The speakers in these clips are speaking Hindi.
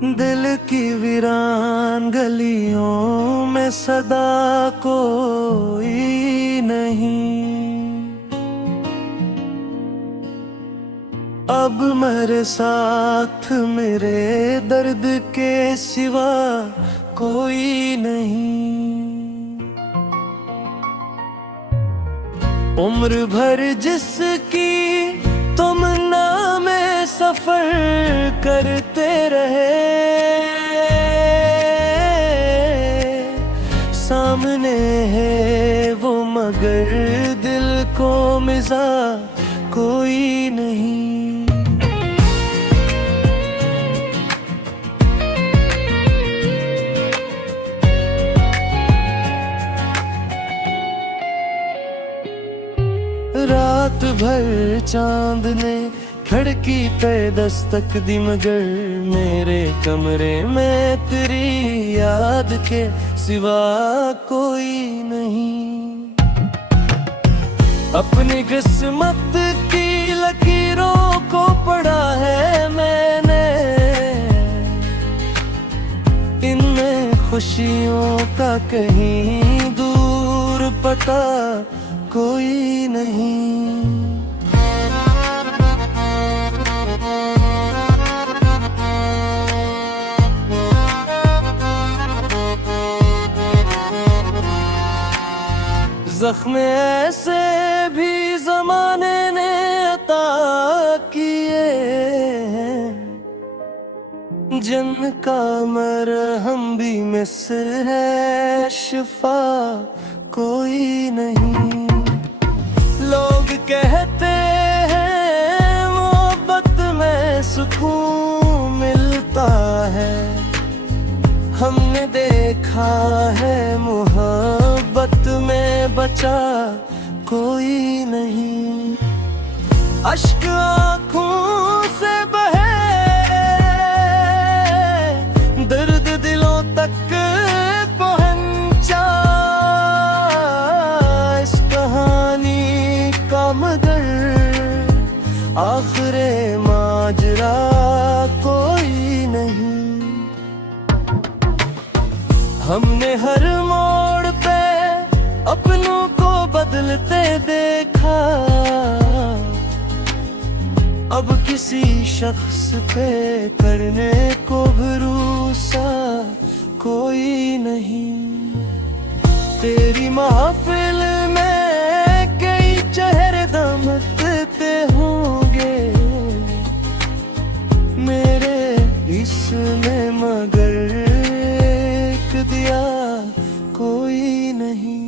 दिल की वीरान गलियों में सदा कोई नहीं। अब मेरे साथ मेरे दर्द के सिवा कोई नहीं। उम्र भर जिसकी तुमना में सफर करते रहे, सामने है वो मगर दिल को मिजा कोई नहीं। रात भर चांद ने खिड़की पे दस्तक दी, मगर मेरे कमरे में तेरी याद के सिवा कोई नहीं। अपनी किस्मत की लकीरों को पढ़ा है मैंने, इनमें खुशियों का कहीं दूर पता कोई नहीं। जख्म ऐसे भी जमाने ने अता किए हैं, जिनका मरहम भी मिस है, शिफा कोई नहीं। लोग कहते हैं मोहब्बत में सुकून मिलता है, हमने देखा है मोहब्बत में बचा कोई नहीं। अश्क आँखों से बहे, दर्द दिलों तक पहुँचा, इस कहानी का मगर आखिरे माजरा कोई नहीं। हमने हर मोड़ पे अपनों को बदलते देखा, अब किसी शख्स पे करने को भरोसा कोई नहीं। तेरी महफिल में कई चेहरे दमकते होंगे, मेरे इसमें मगर दिया कोई नहीं।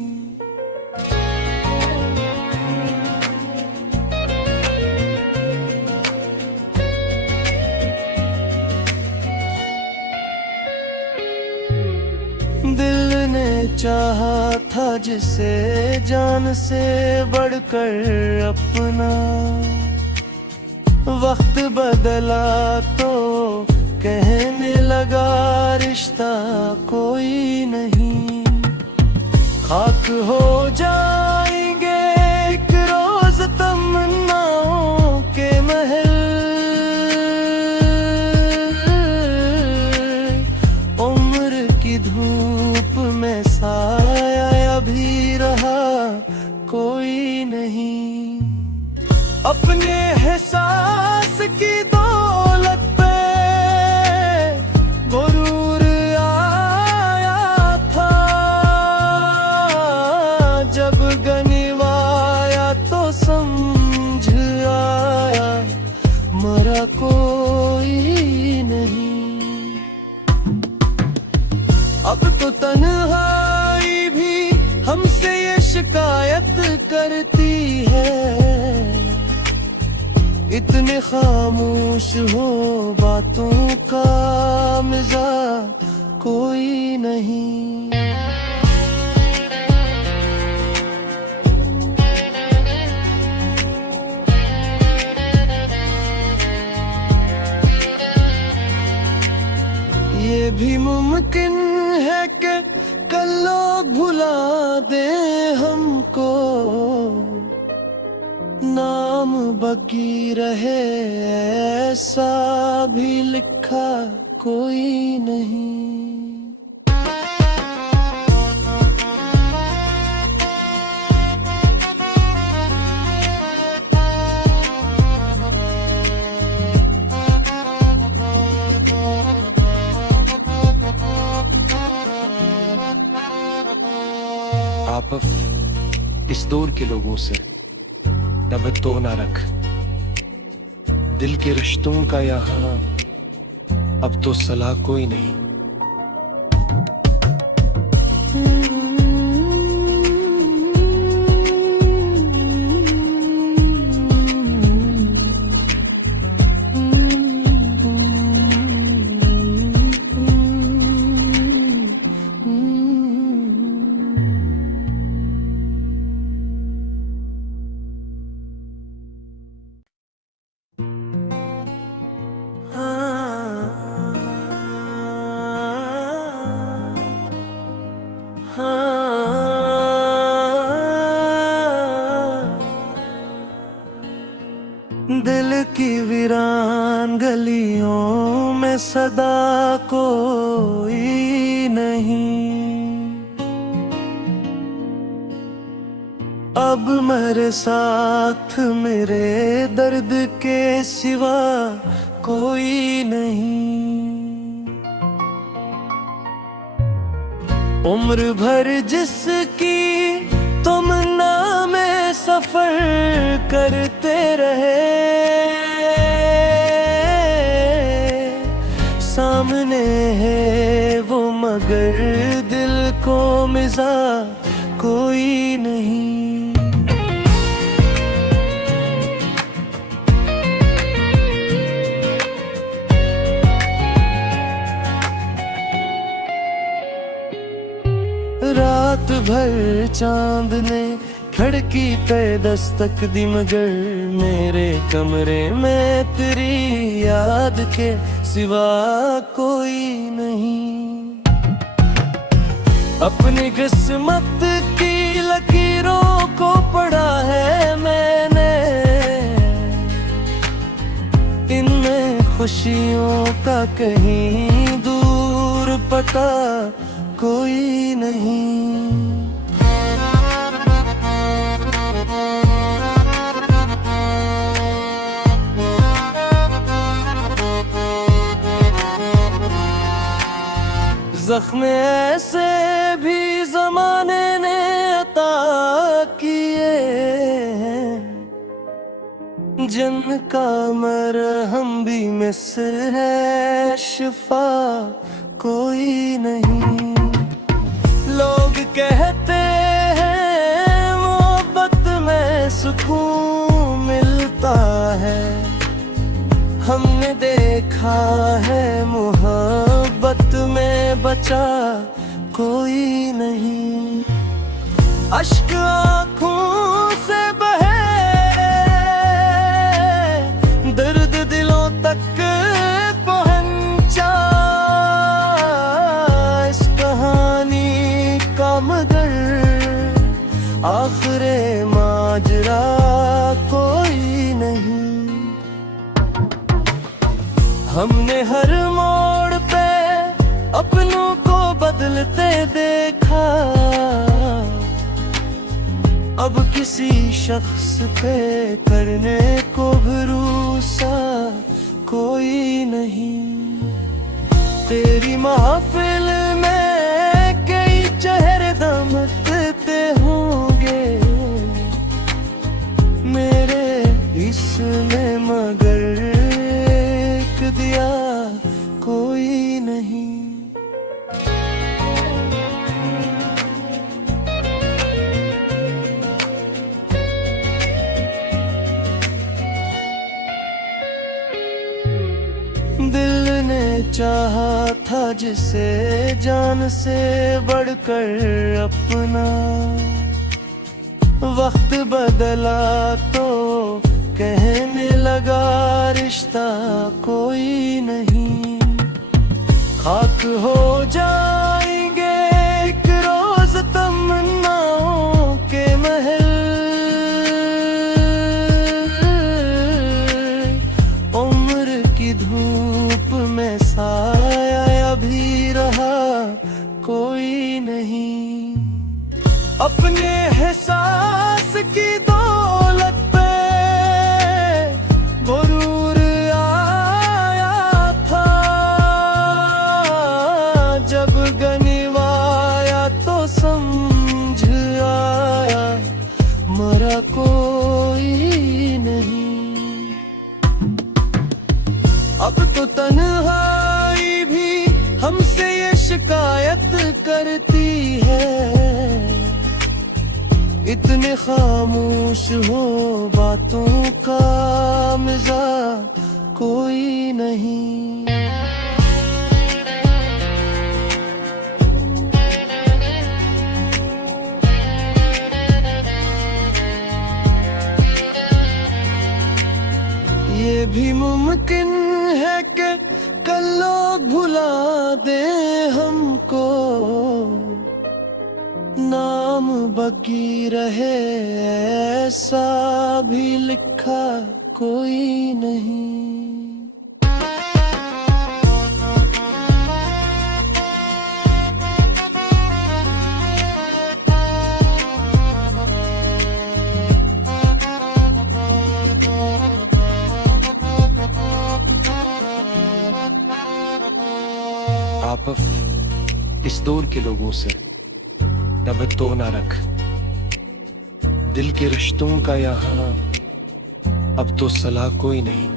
दिल ने चाहा था जिसे जान से बढ़कर अपना, वक्त बदला तो कहने लगा रिश्ता कोई नहीं। खाक हो जाएंगे एक रोज तमन्नाओं के महल, उम्र की धूप में साया भी रहा कोई नहीं। अपने एहसास की दौलत पे गुरूर आया था, जब गनीवाया तो समझ आया मरा कोई नहीं। अब तो तन्हाई भी हमसे ये शिकायत करती है, इतने खामोश हो बातों का मिजा कोई नहीं। ये भी मुमकिन है कि कल लोग भुला दे हमको, नाम बाकी रहे ऐसा भी लिखा कोई नहीं। आप इस दौर के लोगों से तवज्जो ना रख, दिल के रिश्तों का यहाँ अब तो सलाह कोई नहीं। दिल की वीरान गलियों में सदा कोई नहीं, अब मेरे साथ मेरे दर्द के सिवा कोई नहीं। उम्र भर जिसकी तुम नामे सफर करते रहे, सामने है वो मगर दिल को मिजा कोई नहीं। रात भर चांद ने खिड़की पे दस्तक दी, मगर मेरे कमरे में तेरी याद के सिवा कोई नहीं। अपनी किस्मत की लकीरों को पढ़ा है मैंने, इनमें खुशियों का कहीं दूर पता कोई नहीं। जख्म ऐसे भी जमाने ने अता किए हैं, जिनका मरहम भी मिस है शिफा कोई नहीं। लोग कहते हैं मोहब्बत में सुकून मिलता है, हमने देखा है मोहब्बत में बचा कोई नहीं। अश्क आँखों से बहे, दर्द दिलों तक पहुँचा, इस कहानी का मगर आखिरे माजरा कोई नहीं। हमने हर मोड़ पे अपनों को बदलते देखा, अब किसी शख्स पे करने को भरोसा कोई नहीं। तेरी महफिल में कई चेहरे दमकते होंगे, मेरे इसमें मगर एक दिया कोई नहीं। दिल ने चाहा था जिसे जान से बढ़कर अपना, वक्त बदला तो कहने लगा रिश्ता कोई नहीं। खाक हो जाएंगे एक रोज तमन्नाओं के महल, उम्र की धूप में सा अपने एहसास की दौलत पे गुरूर आया था। जब गनीवाया तो समझ आया मरा कोई नहीं। अब तो तन्हाई भी हमसे ये शिकायत करती है, इतने खामोश हो बातों का मिजा कोई नहीं। ये भी मुमकिन है कि कल लोग भुला दे हमको, नाम बाकी रहे ऐसा भी लिखा कोई नहीं। आप इस दौर के लोगों से तवज्जो ना रख, दिल के रिश्तों का यहाँ अब तो सलाह कोई नहीं।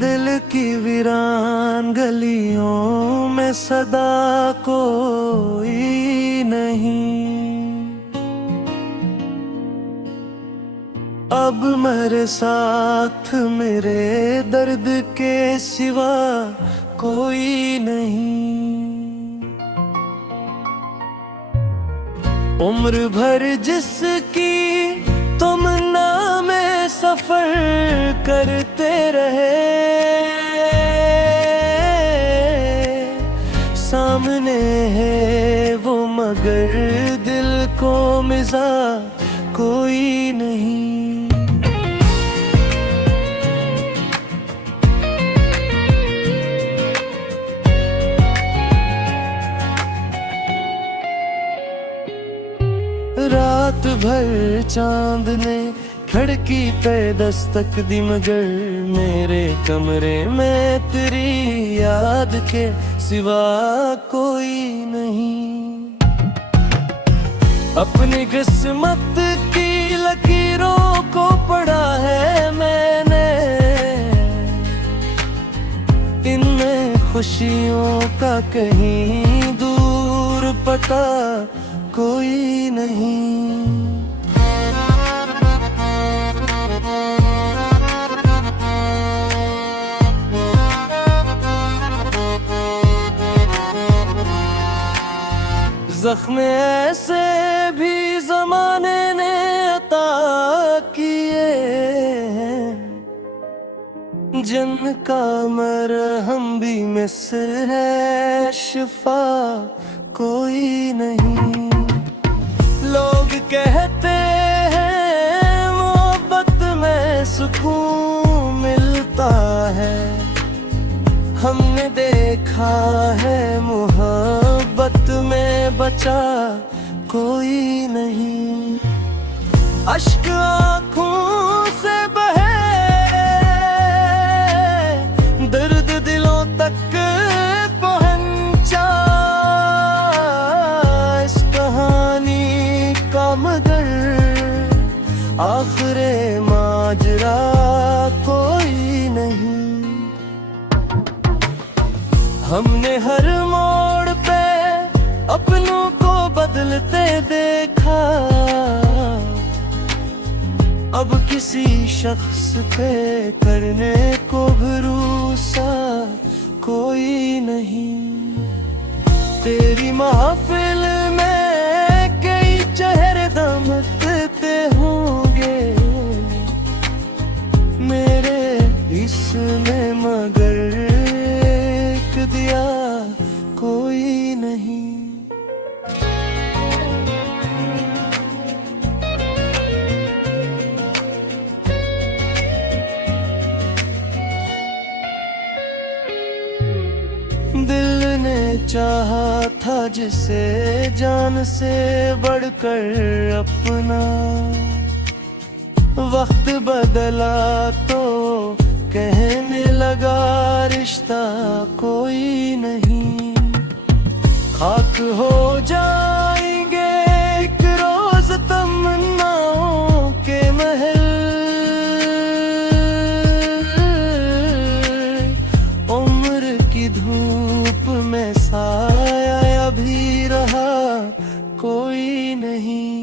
दिल की वीरान गलियों में सदा कोई नहीं। अब मेरे साथ मेरे दर्द के सिवा कोई नहीं। उम्र भर जिसकी तुम नामे सफर करते रहे, सामने है वो मगर दिल को मिजा कोई नहीं। रात भर चांद ने खिड़की पे दस्तक दी मगर मेरे कमरे में तेरी याद के सिवा कोई नहीं। अपनी किस्मत की लकीरों को पढ़ा है मैंने, इनमें खुशियों का कहीं दूर पता कोई नहीं। जख्म ऐसे भी जमाने ने अता किए, जिनका मरहम भी मिस है शिफा कोई नहीं। लोग कहते हैं मोहब्बत में सुकून मिलता है, हमने देखा है मोहब्बत में बचा कोई नहीं। अश्क आँखों से बहे, दर्द दिलों तक पहुँचा, इस कहानी का मगर आखिरे माजरा कोई नहीं। हमने हर मोड़ पे अपनों को बदलते देखा, अब किसी शख्स पे करने को भरोसा कोई नहीं। तेरी महफिल में कई चेहरे दमकते होंगे, मेरे इसमें मगर एक दिया कोई नहीं। दिल ने चाहा था जिसे जान से बढ़कर अपना, वक्त बदला तो कहने लगा रिश्ता कोई नहीं। खाक हो जाएंगे एक रोज तमन्नाओं के महल, उम्र की धूप में साया भी रहा कोई नहीं।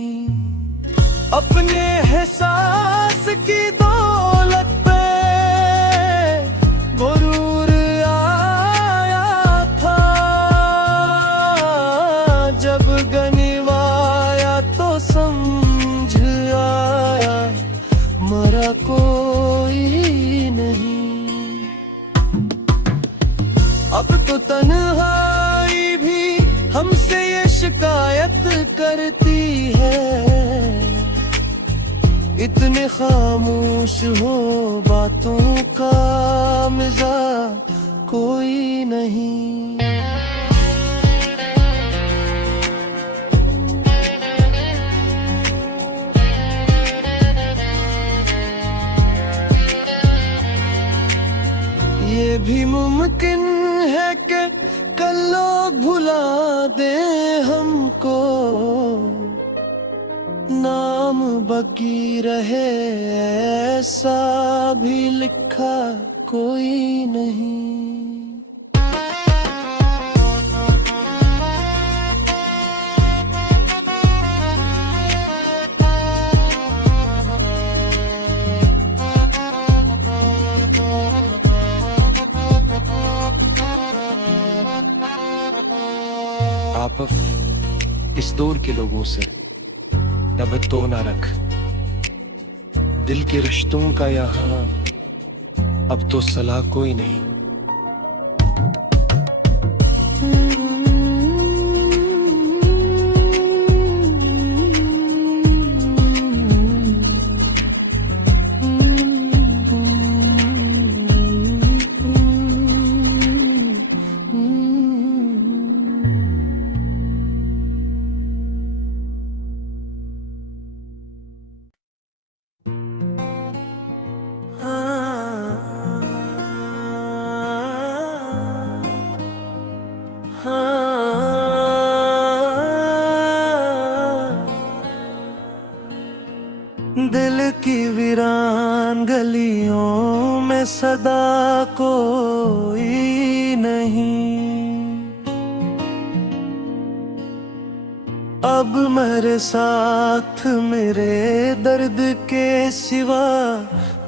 अपने एहसास की दौलत पे गुरूर आया था, जब गनीवाया तो समझ आया मरा कोई नहीं। अब तो तन्हाई भी हमसे ये शिकायत करती है, इतने खामोश हो बातों का मिजाज कोई नहीं। ये भी मुमकिन है कि कल लोग भुला दे हमको, नाम बाकी रहे ऐसा भी लिखा कोई नहीं। आप इस दौर के लोगों से तवज्जो ना रख, दिल के रिश्तों का यहाँ अब तो सलाह कोई नहीं। दिल की वीरान गलियों में सदा कोई नहीं, अब मेरे साथ मेरे दर्द के सिवा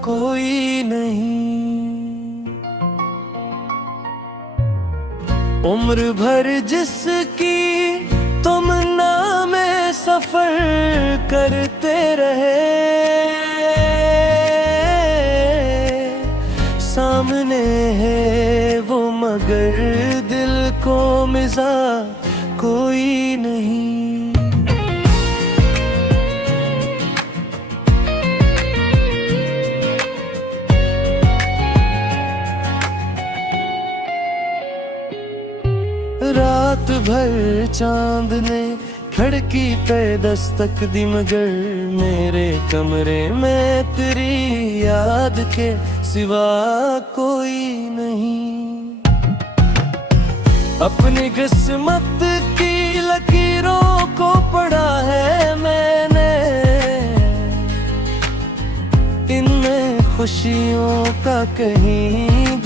कोई नहीं। उम्र भर जिसकी तुम नामे सफर करते रहे, सामने है वो मगर दिल को मिजा कोई नहीं। रात भर चांद ने खिड़की पे दस्तक दी मगर मेरे कमरे में तेरी याद के सिवा कोई नहीं। अपनी किस्मत की लकीरों को पढ़ा है मैंने, इनमें खुशियों का कहीं